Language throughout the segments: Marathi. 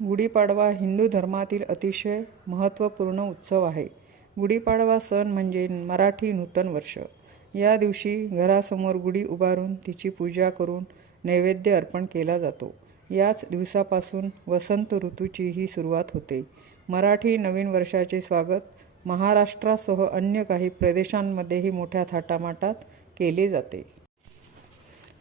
गुढीपाडवा हिंदू धर्मातील अतिशय महत्त्वपूर्ण उत्सव आहे. गुढीपाडवा सण म्हणजे मराठी नूतन वर्ष. या दिवशी घरासमोर गुढी उभारून तिची पूजा करून नैवेद्य अर्पण केला जातो. याच दिवसापासून वसंत ऋतूचीही सुरुवात होते. मराठी नवीन वर्षाचे स्वागत महाराष्ट्रासह अन्य काही प्रदेशांमध्येही मोठ्या थाटामाटात केले जाते.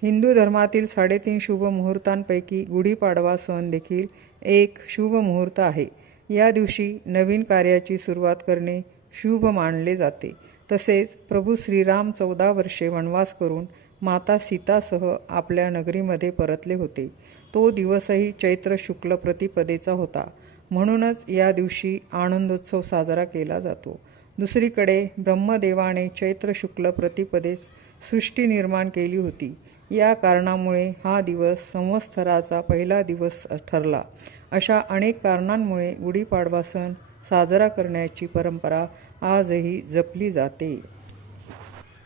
हिंदू धर्मातील 3.5 शुभ मुहूर्तांपैकी गुढीपाडवा सण देखील एक शुभ मुहूर्त आहे. या दिवशी नवीन कार्याची सुरुवात करणे शुभ मानले जाते. तसेच प्रभू श्रीराम 14 वर्षे वनवास करून माता सीतासह आपल्या नगरीमध्ये परतले होते. तो दिवसही चैत्र शुक्ल प्रतिपदेचा होता. म्हणूनच या दिवशी आनंदोत्सव साजरा केला जातो. दुसरीकडे ब्रह्मदेवाने चैत्र शुक्ल प्रतिपदेस सृष्टी निर्माण केली होती. या कारणामुळे हा दिवस संवत्सराचा पहिला दिवस ठरला. अशा अनेक कारणांमुळे गुढीपाडवा सण साजरा करण्याची परंपरा आजही जपली जाते.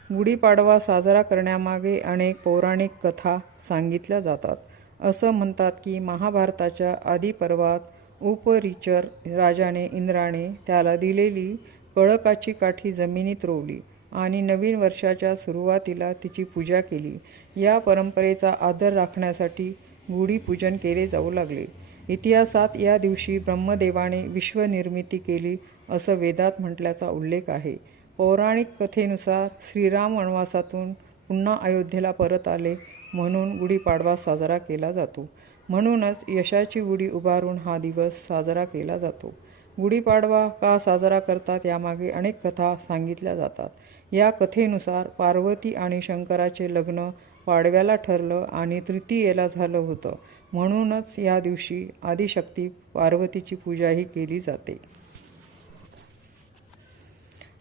गुढीपाडवा साजरा करण्यामागे अनेक पौराणिक कथा सांगितल्या जातात. असं म्हणतात की महाभारताच्या आदिपर्वात उपरिचर राजाने इंद्राने त्याला दिलेली कळकाची काठी जमिनीत रोवली आणि नवीन वर्षाच्या सुरुवातीला तिची पूजा केली. या परंपरेचा आदर राखण्यासाठी गुढीपूजन केले जाऊ लागले. इतिहासात या दिवशी ब्रह्मदेवाने विश्वनिर्मिती केली असं वेदात म्हटल्याचा उल्लेख आहे. पौराणिक कथेनुसार श्रीराम वनवासातून पुन्हा अयोध्येला परत आले म्हणून गुढीपाडवा साजरा केला जातो. म्हणूनच यशाची गुढी उभारून हा दिवस साजरा केला जातो. गुढीपाडवा का साजरा करतात यामागे अनेक कथा सांगितल्या जातात. या कथेनुसार पार्वती आणि शंकराचे लग्न पाडव्याला ठरलं आणि तृतीयेला झालं होतं. म्हणूनच या दिवशी आदिशक्ती पार्वतीची पूजाही केली जाते.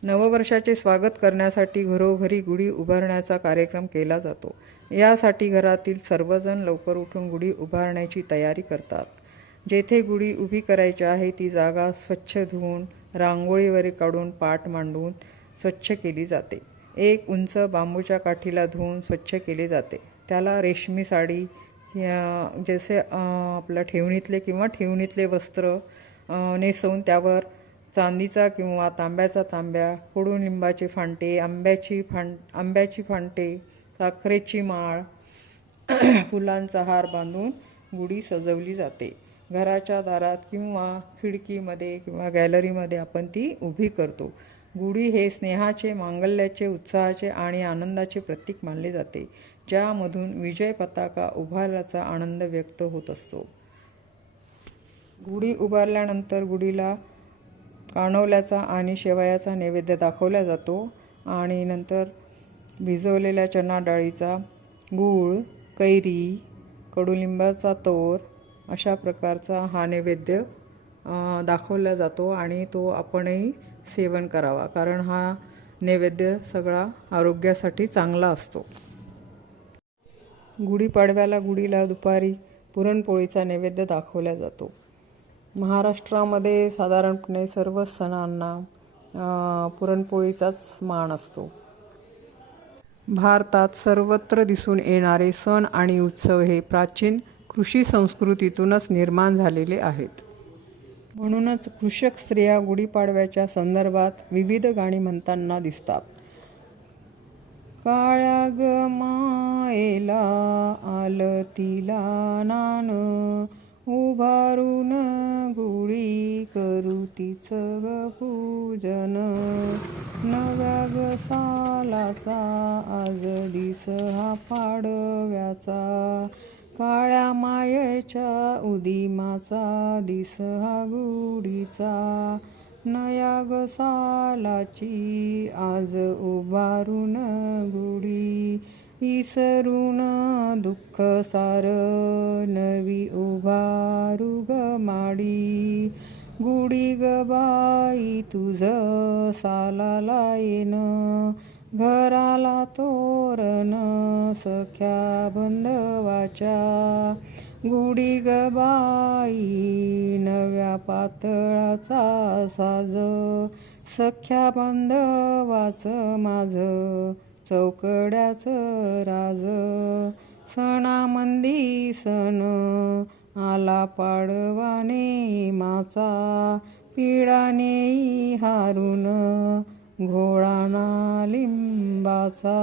नववर्षाचे स्वागत करण्यासाठी घरोघरी गुढी उभारण्याचा कार्यक्रम केला जातो. यासाठी घरातील सर्वजण लवकर उठून गुढी उभारण्याची तयारी करतात. जेथे गुढी उभी करायची आहे ती जागा स्वच्छ धुवून रांगोळीवर काढून पाट मांडून स्वच्छ केली जाते. एक उंच बांबूच्या काठीला धुवून स्वच्छ केले जाते. त्याला रेशमी साडी जसे आपल्या ठेवणीतले वस्त्र नेसवून त्यावर चांदीचा किंवा तांब्याचा तांब्या, कडुलिंबाचे फांटे, आंब्याची फांटे, साखरेची माळ, फुलांचा हार बांधून गुढी सजवली जाते. घराच्या दारात किंवा खिडकीमध्ये किंवा गॅलरीमध्ये आपण ती उभी करतो. गुढी हे स्नेहाचे, मांगल्याचे, उत्साहाचे आणि आनंदाचे प्रतीक मानले जाते, ज्यामधून विजय पताका उभारल्याचा आनंद व्यक्त होत असतो. गुढी उभारल्यानंतर गुढीला कानवल्याचा आणि शेवयाचा नैवेद्य दाखवला जातो आणि नंतर भिजवलेल्या चणा डाळीचा गूळ, कैरी, कडुलिंबाचा तोर अशा प्रकारचा हा नैवेद्य दाखवला जातो आणि तो आपणही सेवन करावा, कारण हा नैवेद्य सगळा आरोग्यासाठी चांगला असतो. गुढीपाडव्याला गुढीला दुपारी पुरणपोळीचा नैवेद्य दाखवला जातो. महाराष्ट्रामध्ये साधारणपणे सर्व सणांना पुरणपोळीचाच मान असतो. भारतात सर्वत्र दिसून येणारे सण आणि उत्सव हे प्राचीन कृषी संस्कृतीतूनच निर्माण झालेले आहेत. म्हणूनच कृषक स्त्रिया गुढीपाडव्याच्या संदर्भात विविध गाणी म्हणताना दिसतात. काळ्या ग मायेला आलं तिला नान, उभारून गुढी करू तिचं ग पूजन, नव्या ग सालाचा आज दिस हा पाडव्याचा, काळ्या मायेच्या उदिमाचा दिस हा गुढीचा, नया ग सालाची आज उभारून गुढी, विसरून दुःख सार नवी उभारू ग माडी, गुढी ग बाई तुझ सालाला येन, घराला तोरण सख्या बंधवाच्या, गुढी ग बाई नव्या पातळाचा साज, सख्या बंधवाच माझ चौकड्याच राज, सणामंदी सण आला पाडवाने माचा, पिडाने हारून घोळाना लिंबाचा.